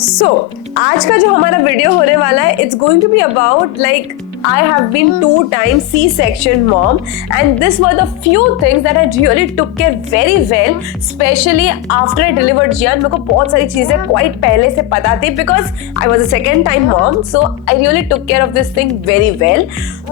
सो आज का जो हमारा वीडियो होने वाला है, it's going to be about like I have been 2 times C-section mom, and this were the few things that I really took care very well, especially after I delivered Jian. मेरे को बहुत सारी चीजें quite पहले से पता थी because I was a second time mom, so I really took care of this thing very well.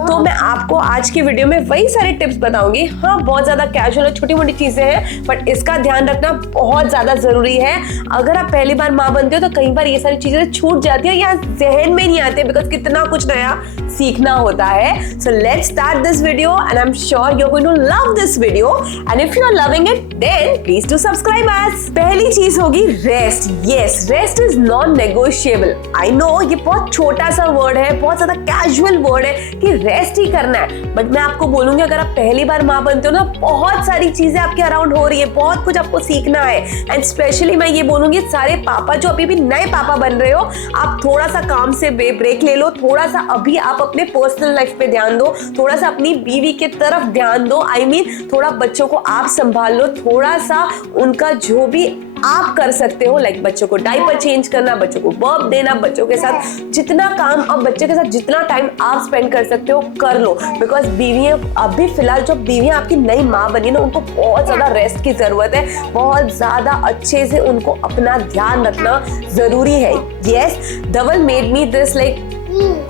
तो मैं आपको आज की वीडियो में वही सारे टिप्स बताऊंगी. हाँ, बहुत ज्यादा कैजुअल और छोटी मोटी चीजें हैं, बट इसका ध्यान रखना बहुत ज्यादा जरूरी है. अगर आप पहली बार माँ बनते हो तो कई बार ये सारी चीजें छूट जाती है या जहन में नहीं आते बिकॉज कितना कुछ नया सीखना होता है. So let's start this video and I'm sure you're going to love this video, and if you're loving it then please do subscribe us. पहली चीज होगी rest. Yes, rest is non-negotiable. I know ये बहुत छोटा सा word है, बहुत ज्यादा कैजुअल वर्ड है कि रेस्ट ही करना है, बट मैं आपको बोलूंगी अगर आप पहली बार माँ बनते हो ना, बहुत सारी चीजें आपके अराउंड हो रही है, बहुत कुछ आपको सीखना है. एंड स्पेशली मैं ये बोलूंगी सारे पापा जो अभी भी नए पापा बन रहे हो, आप थोड़ा सा काम से ब्रेक ले लो, थोड़ा सा अभी आप अपने पर्सनल लाइफ पे ध्यान दो, थोड़ा सा अपनी बीवी के तरफ ध्यान दो. I mean, थोड़ा बच्चों को आप संभाल लो, थोड़ा सा उनका जो भी आप कर सकते हो, लाइक बच्चों को डायपर चेंज करना, बच्चों को बर्प देना, बच्चों के साथ जितना काम और बच्चे के साथ जितना टाइम आप स्पेंड कर सकते हो कर लो. बिकॉज बीवियां अभी फिलहाल जो बीवियां आपकी नई माँ बनी ना, उनको बहुत ज्यादा रेस्ट की जरूरत है, बहुत ज्यादा अच्छे से उनको अपना ध्यान रखना जरूरी है. Yes, Dhaval made me this like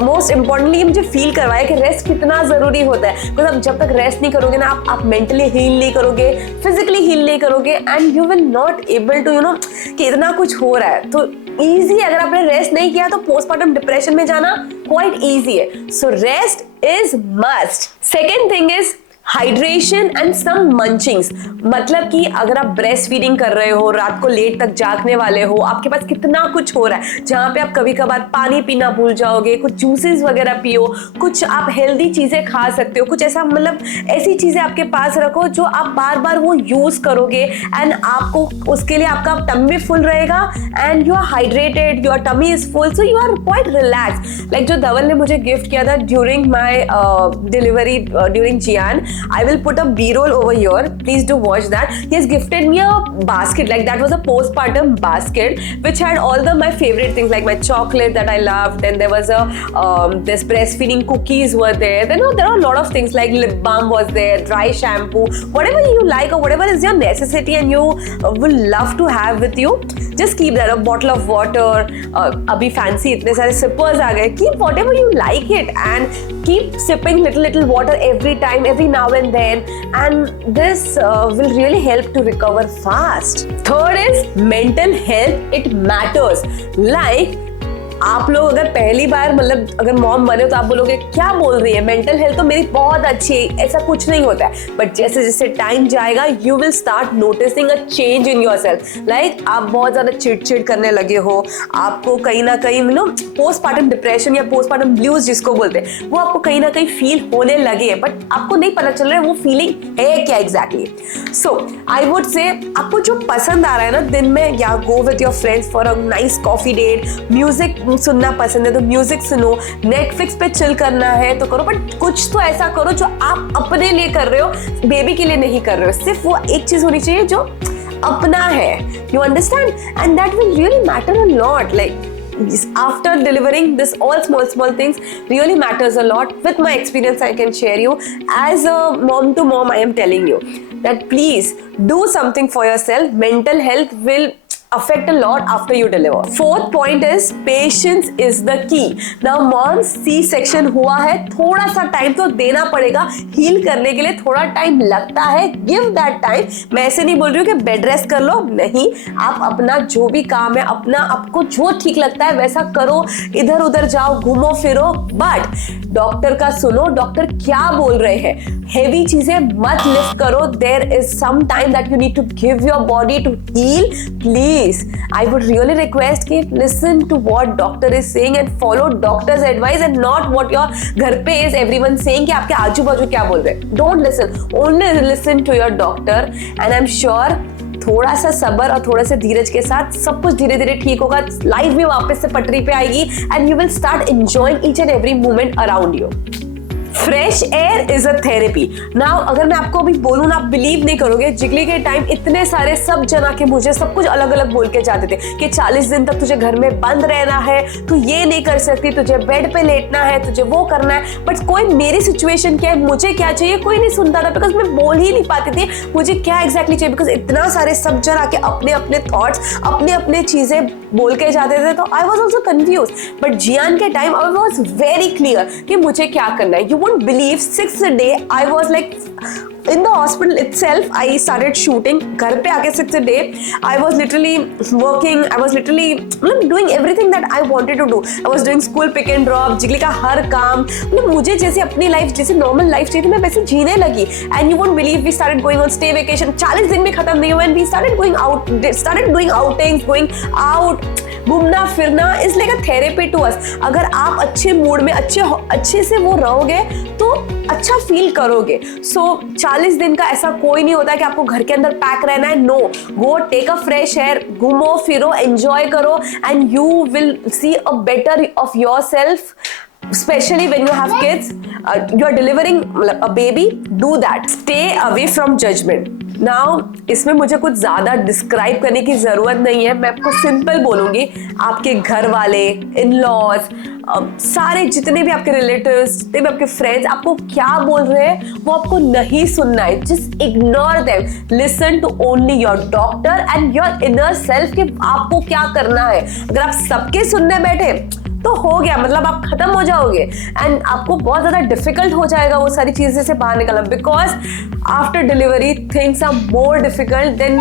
most importantly मुझे फील करवाया कि रेस्ट कितना जरूरी होता है. बिकॉज आप जब तक रेस्ट नहीं करोगे ना, आप मेंटली हील नहीं करोगे, फिजिकली हील नहीं करोगे, and you will not able to कि इतना कुछ हो रहा है. तो इजी, अगर आपने रेस्ट नहीं किया तो पोस्टमार्टम डिप्रेशन में जाना क्वाइट इजी है. So rest is must. Second thing is hydration and some munchings. मतलब कि अगर आप ब्रेस्ट फीडिंग कर रहे हो, रात को लेट तक जागने वाले हो, आपके पास कितना कुछ हो रहा है जहाँ पे आप कभी कभार पानी पीना भूल जाओगे, कुछ जूसेस वगैरह पियो, कुछ आप हेल्दी चीजें खा सकते हो, कुछ ऐसा मतलब ऐसी चीजें आपके पास रखो जो आप बार बार वो यूज करोगे एंड आपको उसके लिए आपका टमी फुल रहेगा and you are hydrated, your tummy is full, so you are quite relax. Like जो धवल ने मुझे गिफ्ट किया था ड्यूरिंग माई डिलीवरी ड्यूरिंग जियान, I will put a B-roll over here. Please do watch that. He has gifted me a basket, like that was a postpartum basket which had all my favorite things like my chocolate that I loved. Then there was this breastfeeding cookies were there. Then there are a lot of things like lip balm was there, dry shampoo, whatever you like or whatever is your necessity and you will love to have with you. Just keep that. A bottle of water. अभी fancy इतने सारे sippers आ गए. Keep whatever you like it and keep sipping little water every time, every now and then, and this will really help to recover fast. Third is mental health. It matters. Like आप लोग अगर पहली बार मतलब अगर mom बने तो आप बोलोगे क्या बोल रही है, मेंटल हेल्थ तो मेरी बहुत अच्छी है, ऐसा कुछ नहीं होता है. बट जैसे जैसे टाइम जाएगा you will start noticing a change in yourself. Like आप बहुत ज्यादा चिड़चिड़ करने लगे हो, आपको कहीं ना कहीं पोस्टपार्टम डिप्रेशन या पोस्टपार्टम ब्लूज जिसको बोलते हैं, वो आपको कहीं ना कहीं फील होने लगे, बट आपको नहीं पता चल रहा है वो फीलिंग है क्या exactly. So I would say आपको जो पसंद आ रहा है ना दिन में, या go with your friends for a nice coffee date, music सुनना पसंद है तो म्यूजिक सुनो, नेटफ्लिक्स पे चिल करना है तो करो, बट कुछ तो ऐसा करो जो आप अपने लिए कर रहे हो, बेबी के लिए नहीं कर रहे हो. सिर्फ वो एक चीज होनी चाहिए जो अपना है. You understand, and that will really matter a lot. Like after delivering this all small things really matters a lot. With my experience I can share you as a mom to mom. I am telling you that please do something for yourself. Mental health will affect a lot after you deliver. Fourth point is patience is the key. Now mom C-section हुआ है, थोड़ा सा time तो देना पड़ेगा, heal करने के लिए थोड़ा टाइम लगता है. Give that time. मैं ऐसे नहीं बोल रही हूँ कि बेड रेस्ट कर लो, नहीं, आप अपना जो भी काम है, अपना आपको जो ठीक लगता है वैसा करो, इधर उधर जाओ, घूमो फिरो, बट डॉक्टर का सुनो, डॉक्टर क्या बोल रहे हैं. हेवी चीजें मत लिफ्ट करो. There is some time that you need to give your body to heal. Please, I would really request कि listen to what doctor is saying and follow doctor's advice and not what your घर पे is everyone saying कि आपके आजू बाजू क्या बोल रहे हैं. Don't listen, only listen to your doctor and I'm sure थोड़ा सा सब्र और थोड़ा सा धीरज के साथ सब कुछ धीरे धीरे ठीक होगा. लाइफ भी वापस से पटरी पे आएगी and you will start enjoying each and every moment around you. Fresh air is a therapy. Now अगर मैं आपको अभी बोलूँ ना, आप बिलीव नहीं करोगे, जिगली के टाइम इतने सारे सब जना के मुझे सब कुछ अलग अलग बोल के जाते थे कि 40 दिन तक तुझे घर में बंद रहना है, तू ये नहीं कर सकती, तुझे बेड पे लेटना है, तुझे वो करना है। बट कोई मेरी सिचुएशन क्या है, मुझे क्या चाहिए, कोई नहीं सुनता था, बिकॉज मैं बोल ही नहीं पाती थी मुझे क्या एग्जैक्टली चाहिए, बिकॉज इतना सारे सब जना के अपने अपने थॉट्स, अपने अपने चीजें बोल के जाते थे। तो I was also confused. But जियान के time I was very clear कि मुझे क्या करना है। You won't believe, 6th day I was like in the hospital itself. I started shooting. घर पे आके 6th day I was literally working. I was literally doing everything that I wanted to do. I was doing school pick and drop. जिगली का हर काम, मतलब मुझे जैसे अपनी life जैसे नॉर्मल लाइफ चाहिए थी, मैं वैसे जीने लगी। And you won't believe we started going on stay vacation. 40 दिन में खत्म नहीं हुआ and we started going out, started doing outings, going out. घूमना फिरना is like a therapy to us. अगर आप अच्छे मूड में अच्छे से वो रहोगे तो अच्छा फील करोगे। सो 40 दिन का ऐसा कोई नहीं होता कि आपको घर के अंदर पैक रहना है। No, go take a fresh air, घूमो फिरो, एंजॉय करो and you will see a better of your self. Especially when you have kids, you are delivering a baby, do that. Stay away from judgment. Now, इसमें मुझे कुछ ज़्यादा describe करने की ज़रूरत नहीं है, मैं आपको सिंपल बोलूँगी। आपके घर वाले, इन-लॉज, सारे जितने भी आपके रिलेटिव्स, जितने भी आपके फ्रेंड्स आपको क्या बोल रहे हैं वो आपको नहीं सुनना है। Just ignore them, listen to only your doctor and your inner self कि आपको क्या करना है। अगर आप सबके सुनने बैठे तो हो गया, मतलब आप खत्म हो जाओगे एंड आपको बहुत ज्यादा डिफिकल्ट हो जाएगा वो सारी चीजें से बाहर निकलना। Because after delivery things are more difficult than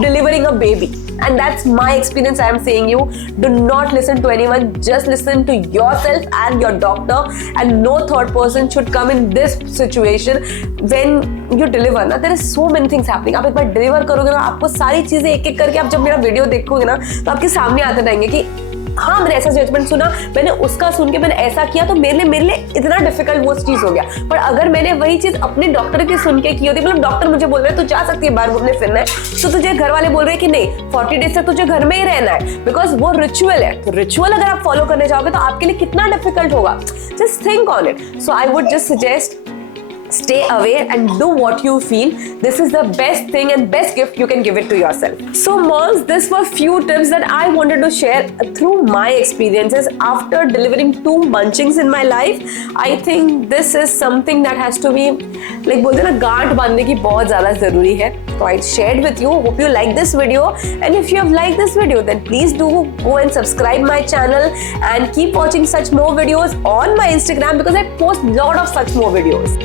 delivering a baby and that's my experience. I am saying you, do not listen to anyone, just listen to yourself and your doctor, and no third person should come in this situation when you deliver ना। there is so many things happening. आप एक बार deliver करोगे ना, आपको सारी चीजें एक एक करके, आप जब मेरा वीडियो देखोगे ना तो आपके सामने आते रहेंगे कि हाँ मैंने ऐसा जजमेंट सुना, मैंने उसका सुन के मैंने ऐसा किया तो मेरे लिए इतना डिफिकल्ट वो चीज हो गया। पर अगर मैंने वही चीज अपने डॉक्टर की सुन के की होती, मतलब डॉक्टर मुझे बोल रहे हैं तू जा सकती है बाहर घूमने फिरना है, तो तुझे घर वाले बोल रहे हैं कि नहीं 40 डेज तक तुझे घर में ही रहना है, बिकॉज वो रिचुअल है। तो रिचुअल अगर आप फॉलो करने जाओगे तो आपके लिए कितना डिफिकल्ट होगा। Just think on it. So I would just suggest, stay away and do what you feel. This is the best thing and best gift you can give it to yourself. So moms, this were few tips that I wanted to share through my experiences after delivering 2 munchings in my life. I think this is something that has to be like बोलते ना, गांठ बांधने की बहुत ज़्यादा ज़रूरी है। So I shared with you. Hope you like this video, and if you have liked this video, then please do go and subscribe my channel and keep watching such more videos on my Instagram because I post lot of such more videos.